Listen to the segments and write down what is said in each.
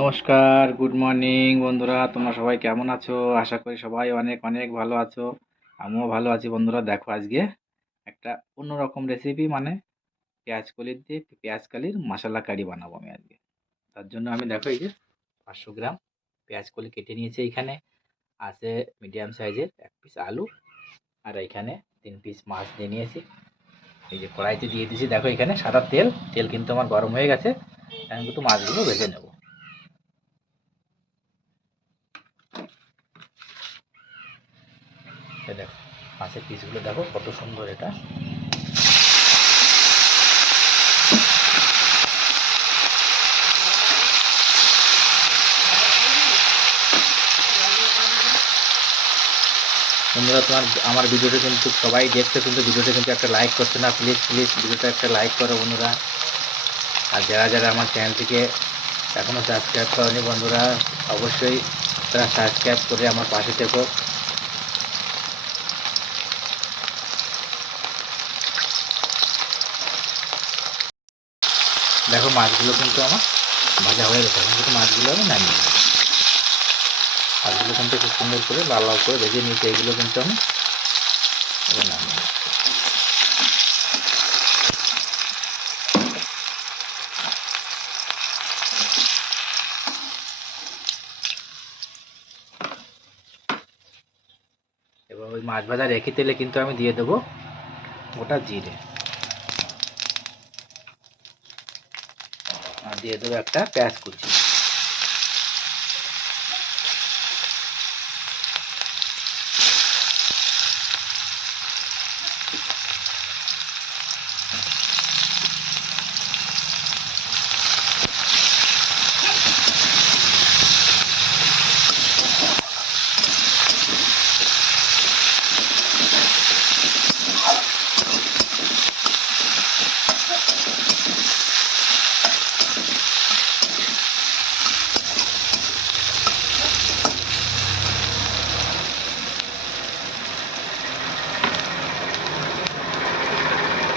নমস্কার, good morning বন্ধুরা। তোমরা সবাই কেমন আছো? আশা করি সবাই অনেক অনেক ভালো আছো। আমিও ভালো আছি বন্ধুরা। দেখো আজকে একটা অন্যরকম রেসিপি, মানে পেঁয়াজ কলির দিয়ে পেঁয়াজ কালির মশলা কারি বানাবো আমি আজকে। তার জন্য আমি দেখো এই যে 500 গ্রাম পেঁয়াজ কলি কেটে নিয়েছি। এইখানে আছে মিডিয়াম সাইজের 1 পিস আলু, আর এইখানে 3 পিস মাছ নিয়ে নিয়েছি। এই যে কড়াইতে দিয়ে দিয়েছি, দেখো এখানে সাদা তেল। তেল কিন্তু আমার গরম হয়ে গেছে। আমি কিন্তু মাছগুলো ভেজে নেবো। দেখো মাছের পিসগুলো দেখো কত সুন্দর। এটা বন্ধুরা, আমার ভিডিওটা কিন্তু সবাই দেখছে, কিন্তু ভিডিওটা কিন্তু একটা লাইক করছে না। প্লিজ প্লিজ ভিডিওটা একটা লাইক করো বন্ধুরা। আর যারা যারা আমার চ্যানেলটিকে এখনও সাবস্ক্রাইব করেনি বন্ধুরা, অবশ্যই তারা সাবস্ক্রাইব করে আমার পাশে থেকো। দেখো মাছগুলো কিন্তু আমার ভাজা হয়ে গেছে। এখন কিন্তু মাছগুলো আমি নামিয়ে নেব। মাছগুলো কিন্তু খুব সুন্দর করে লাল লাল করে ভেজে নিয়েছি। এগুলো কিন্তু আমি নামিয়ে নেব। এবার ওই মাছ ভাজা রেখে তেলে কিন্তু আমি দিয়ে দেবো গোটা জিরে, আর দিয়ে দেবো একটা পেঁয়াজ কুচি।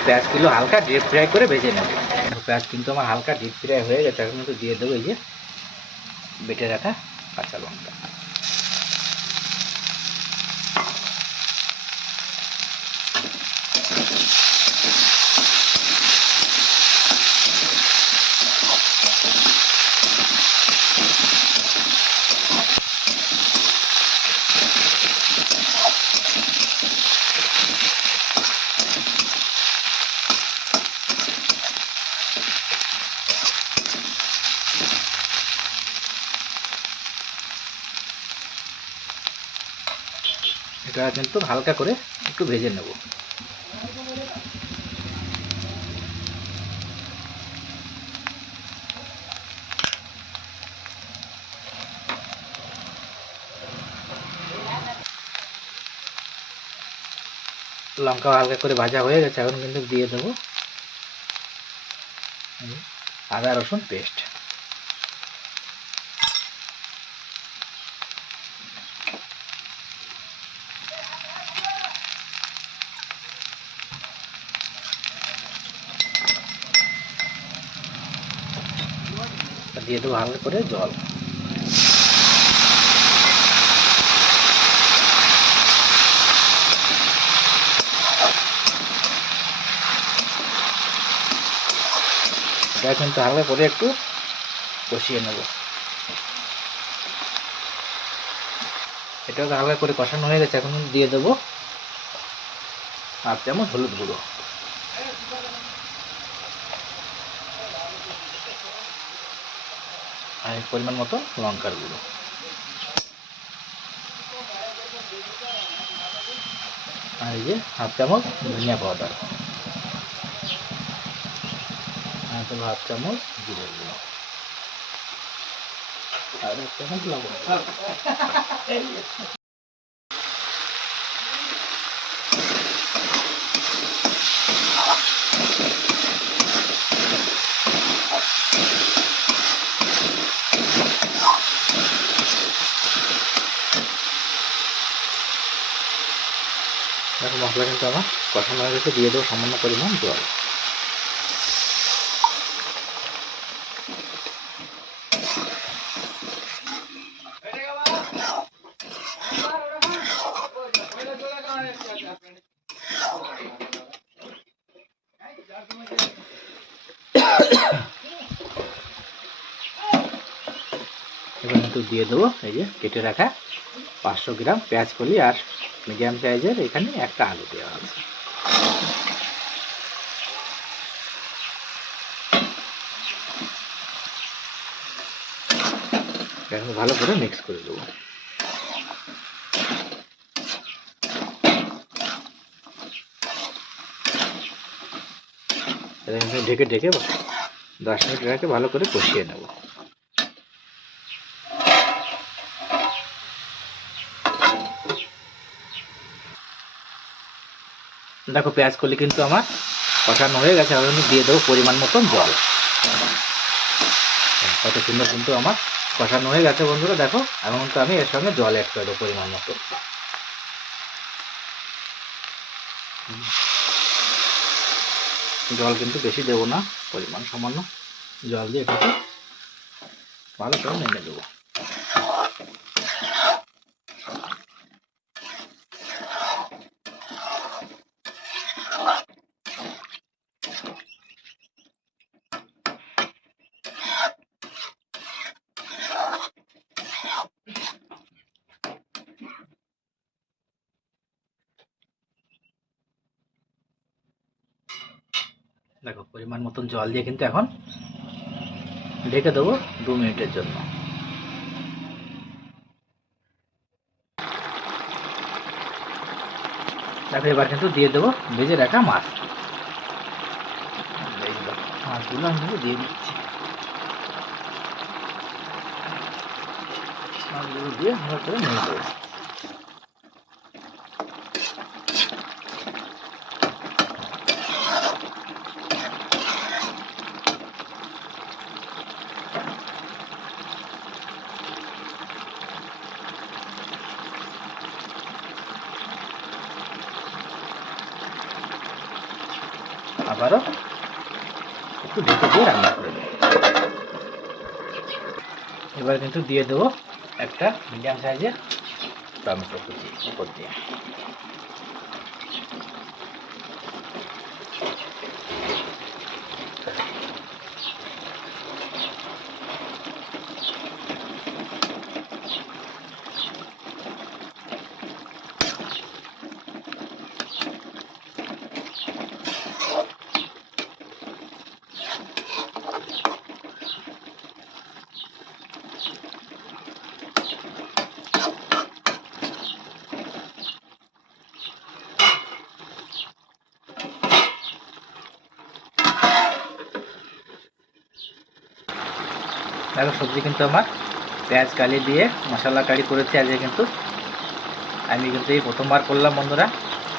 পেঁয়াজগুলো হালকা ডিপ ফ্রাই করে ভেজে নেব। পেঁয়াজ কিন্তু আমার হালকা ডিপ ফ্রাই হয়ে গেছে। এখন কিন্তু দিয়ে দেবো এই যে বেটে রাখা কাঁচা লঙ্কা। এটা কিন্তু হালকা করে একটু ভেজে নেব। লঙ্কা হালকা করে ভাজা হয়ে গেছে। এখন কিন্তু দিয়ে দেবো আদা রসুন পেস্ট। দিয়ে দেবো হালকা করে জল। এটা কিন্তু হালকা করে একটু কষিয়ে নেব। এটাকে হালকা করে কষানো হয়ে গেছে। এখন দিয়ে দেবো 1/2 চামচ হলুদ গুঁড়ো, আর পরিমাণ মতো লঙ্কার গুঁড়ো, আর এই যে 1/2 চামচ ধনিয়া পাউডার, আর 1/2 চামচ জিরের গুঁড়ো, আর 1 চামচ লবণ। দেখো মশলা কিন্তু আমার কষানো হয়ে গেছে। দিয়ে দেবো সামান্য পরিমাণ জল। এবার কিন্তু দিয়ে দেবো এই যে কেটে রাখা 500 গ্রাম পেঁয়াজ কলি আর মিডিয়াম সাইজের এখানে একটা আলু দেওয়া আছে। এখন ভালো করে মিক্স করে দেবো। ঢেকে ঢেকে 10 মিনিট রেখে ভালো করে কষিয়ে নেব। দেখো পেঁয়াজ কলি কিন্তু আমার কষানো হয়ে গেছে। আমি কিন্তু দিয়ে দেবো পরিমাণ মতন জল। কত সুন্দর কিন্তু আমার কষানো হয়ে গেছে বন্ধুরা। দেখো এখন কিন্তু আমি এর সঙ্গে জল অ্যাড করে দেবো পরিমাণ মতো। জল কিন্তু বেশি দেবো না, পরিমাণ সামান্য জল দিয়ে এটাকে ভালো করে নেড়ে দেবো। দেখো পরিমাণ মতন জল দিয়ে কিন্তু এখন ঢেকে দেবো 2 মিনিটের জন্য। দেখো এবার কিন্তু দিয়ে দেবো ভেজে রাখা মাছ। মাছগুলো আমি কিন্তু দিয়ে দিচ্ছি। মাছগুলো দিয়ে ভালো করে নেড়ে দেবো। আবারও একটু ঢেকে দিয়ে রান্না করে দেবো। এবার কিন্তু দিয়ে দেবো একটা মিডিয়াম সাইজের টমেটো কুচি উপর দিয়ে। দেখো সবজি কিন্তু আমার পেঁয়াজ কালি দিয়ে মশলা কারি করেছি আজকে। কিন্তু আমি কিন্তু এই প্রথমবার করলাম বন্ধুরা,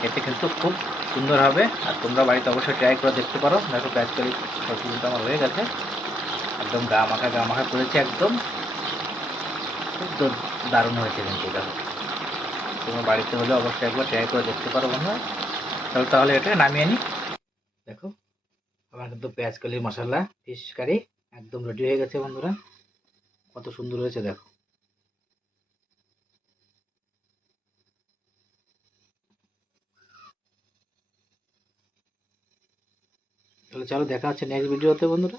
এতে কিন্তু খুব সুন্দর হবে। আর তোমরা বাড়িতে অবশ্যই ট্রাই করে দেখতে পারো। দেখো পেঁয়াজ কালি সবজি কিন্তু আমার হয়ে গেছে, একদম গা মাখা করেছি একদম। খুব দারুণ হয়েছে কিন্তু। দেখো তোমরা বাড়িতে হলে অবশ্যই একবার ট্রাই করে দেখতে পারো বন্ধুরা। তাহলে এটা নামিয়ে নিই। দেখো আমার কিন্তু পেঁয়াজ কালির মশলা ফিশ কারি একদম রেডি হয়ে গেছে বন্ধুরা। কত সুন্দর হয়েছে দেখো। তাহলে চলো দেখা হচ্ছে নেক্সট ভিডিওতে বন্ধুরা।